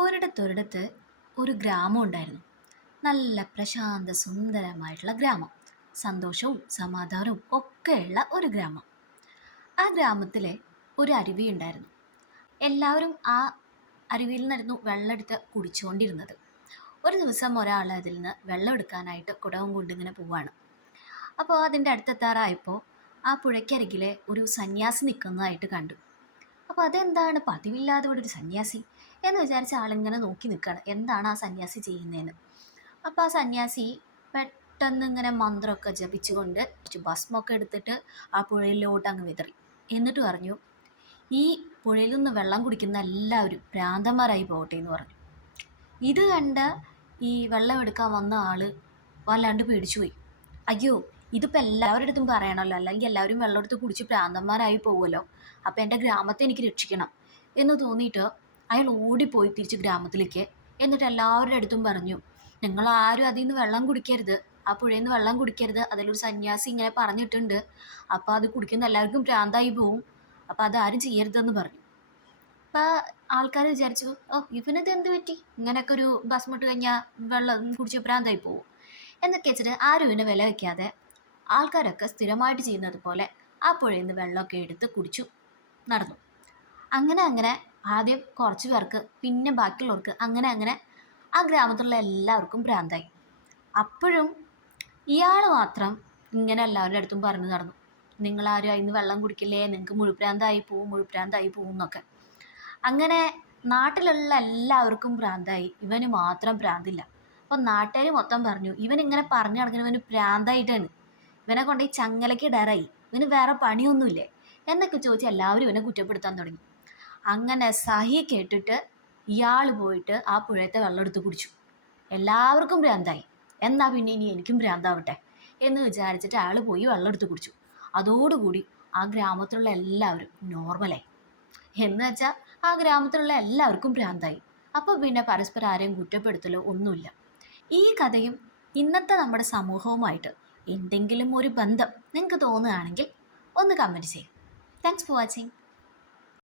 ഒരിടത്തൊരിടത്ത് ഒരു ഗ്രാമം ഉണ്ടായിരുന്നു. നല്ല പ്രശാന്ത സുന്ദരമായിട്ടുള്ള ഗ്രാമം. സന്തോഷവും സമാധാനവും ഒക്കെയുള്ള ഒരു ഗ്രാമം. ആ ഗ്രാമത്തിലെ ഒരു അരുവി ഉണ്ടായിരുന്നു. എല്ലാവരും ആ അരുവിയിൽ നിന്നായിരുന്നു വെള്ളം എടുത്ത് കുടിച്ചുകൊണ്ടിരുന്നത്. ഒരു ദിവസം ഒരാൾ അതിൽ നിന്ന് വെള്ളം എടുക്കാനായിട്ട് കുടവും കൊണ്ടിങ്ങനെ പോവാണ്. അപ്പോൾ അതിൻ്റെ അടുത്തെത്താറായപ്പോൾ ആ പുഴയ്ക്കരികിലെ ഒരു സന്യാസി നിൽക്കുന്നതായിട്ട് കണ്ടു. അപ്പോൾ അതെന്താണ് പതിവില്ലാതെ ഇവിടെ ഒരു സന്യാസി എന്ന് വിചാരിച്ച ആളിങ്ങനെ നോക്കി നിൽക്കുകയാണ്, എന്താണ് ആ സന്യാസി ചെയ്യുന്നതെന്ന്. അപ്പോൾ ആ സന്യാസി പെട്ടെന്ന് ഇങ്ങനെ മന്ത്രമൊക്കെ ജപിച്ചുകൊണ്ട് കുറച്ച് ഭസ്മൊക്കെ എടുത്തിട്ട് ആ പുഴയിലോട്ട് അങ്ങ് വിതറി. എന്നിട്ട് പറഞ്ഞു, ഈ പുഴയിൽ നിന്ന് വെള്ളം കുടിക്കുന്ന എല്ലാവരും ഭ്രാന്തന്മാരായി പോകട്ടെ എന്ന് പറഞ്ഞു. ഇത് കണ്ട ഈ വെള്ളം എടുക്കാൻ വന്ന ആള് വല്ലാണ്ട് പേടിച്ചു പോയി. അയ്യോ, ഇതിപ്പോൾ എല്ലാവരുടെ അടുത്തും പറയണമല്ലോ, അല്ലെങ്കിൽ എല്ലാവരും വെള്ളം എടുത്ത് കുടിച്ച് ഭ്രാന്തന്മാരായി പോകുമല്ലോ. അപ്പോൾ എൻ്റെ ഗ്രാമത്തെ എനിക്ക് രക്ഷിക്കണം എന്ന് തോന്നിയിട്ട് അയാൾ ഓടിപ്പോയി തിരിച്ച് ഗ്രാമത്തിലേക്ക്. എന്നിട്ട് എല്ലാവരുടെ അടുത്തും പറഞ്ഞു, നിങ്ങൾ ആരും അതിൽ നിന്ന് വെള്ളം കുടിക്കരുത്, ആ പുഴയിൽ നിന്ന് വെള്ളം കുടിക്കരുത്, അതിലൊരു സന്യാസി ഇങ്ങനെ പറഞ്ഞിട്ടുണ്ട്, അപ്പോൾ അത് കുടിക്കുന്ന എല്ലാവർക്കും ഭ്രാന്തായി പോവും, അപ്പോൾ അതാരും ചെയ്യരുതെന്ന് പറഞ്ഞു. അപ്പോൾ ആൾക്കാർ വിചാരിച്ചു, ഓ ഇവനത് എന്ത് പറ്റി, ഇങ്ങനെയൊക്കെ ഒരു ഭസ്മിട്ട് കഴിഞ്ഞാൽ വെള്ളം കുടിച്ച് ഭ്രാന്തായി പോവും എന്നൊക്കെ വെച്ചിട്ട് ആരും ഇതിനെ വില വയ്ക്കാതെ ആൾക്കാരൊക്കെ സ്ഥിരമായിട്ട് ചെയ്യുന്നത് പോലെ ആ പുഴയിൽ നിന്ന് വെള്ളമൊക്കെ എടുത്ത് കുടിച്ചു നടന്നു. അങ്ങനെ അങ്ങനെ ആദ്യം കുറച്ച് പേർക്ക്, പിന്നെ ബാക്കിയുള്ളവർക്ക്, അങ്ങനെ അങ്ങനെ ആ ഗ്രാമത്തിലുള്ള എല്ലാവർക്കും ഭ്രാന്തായി. അപ്പോഴും ഇയാൾ മാത്രം ഇങ്ങനെ എല്ലാവരുടെ അടുത്തും പറഞ്ഞു നടന്നു, നിങ്ങളാരും അതിന് വെള്ളം കുടിക്കില്ലേ, നിങ്ങൾക്ക് മുഴുപ്രാന്തായി പോവും, മുഴുപ്രാന്തായി പോവും എന്നൊക്കെ. അങ്ങനെ നാട്ടിലുള്ള എല്ലാവർക്കും ഭ്രാന്തായി, ഇവന് മാത്രം ഭ്രാന്തില്ല. അപ്പോൾ നാട്ടുകാർ മൊത്തം പറഞ്ഞു, ഇവനിങ്ങനെ പറഞ്ഞു നടക്കുന്ന ഇവന് ഭ്രാന്തായിട്ടാണ്, ഇവനെ കൊണ്ട് ഈ ചങ്ങലയ്ക്ക് ഇടാറായി, ഇവന് വേറെ പണിയൊന്നുമില്ലേ എന്നൊക്കെ ചോദിച്ച് എല്ലാവരും ഇവനെ കുറ്റപ്പെടുത്താൻ തുടങ്ങി. അങ്ങനെ സഹി കേട്ടിട്ട് ഇയാൾ പോയിട്ട് ആ പുഴയത്തെ വെള്ളം എടുത്ത് കുടിച്ചു. എല്ലാവർക്കും ഭ്രാന്തായി, എന്നാൽ പിന്നെ ഇനി എനിക്കും ഭ്രാന്താവട്ടെ എന്ന് വിചാരിച്ചിട്ട് അയാൾ പോയി വെള്ളം എടുത്ത് കുടിച്ചു. അതോടുകൂടി ആ ഗ്രാമത്തിലുള്ള എല്ലാവരും നോർമലായി. എന്ന് വെച്ചാൽ ആ ഗ്രാമത്തിലുള്ള എല്ലാവർക്കും ഭ്രാന്തായി. അപ്പോൾ പിന്നെ പരസ്പരം ആരെയും കുറ്റപ്പെടുത്തലോ ഒന്നുമില്ല. ഈ കഥയും ഇന്നത്തെ നമ്മുടെ സമൂഹവുമായിട്ട് എന്തെങ്കിലും ഒരു ബന്ധം നിങ്ങൾക്ക് തോന്നുകയാണെങ്കിൽ ഒന്ന് കമൻറ്റ് ചെയ്യും. Thanks for watching.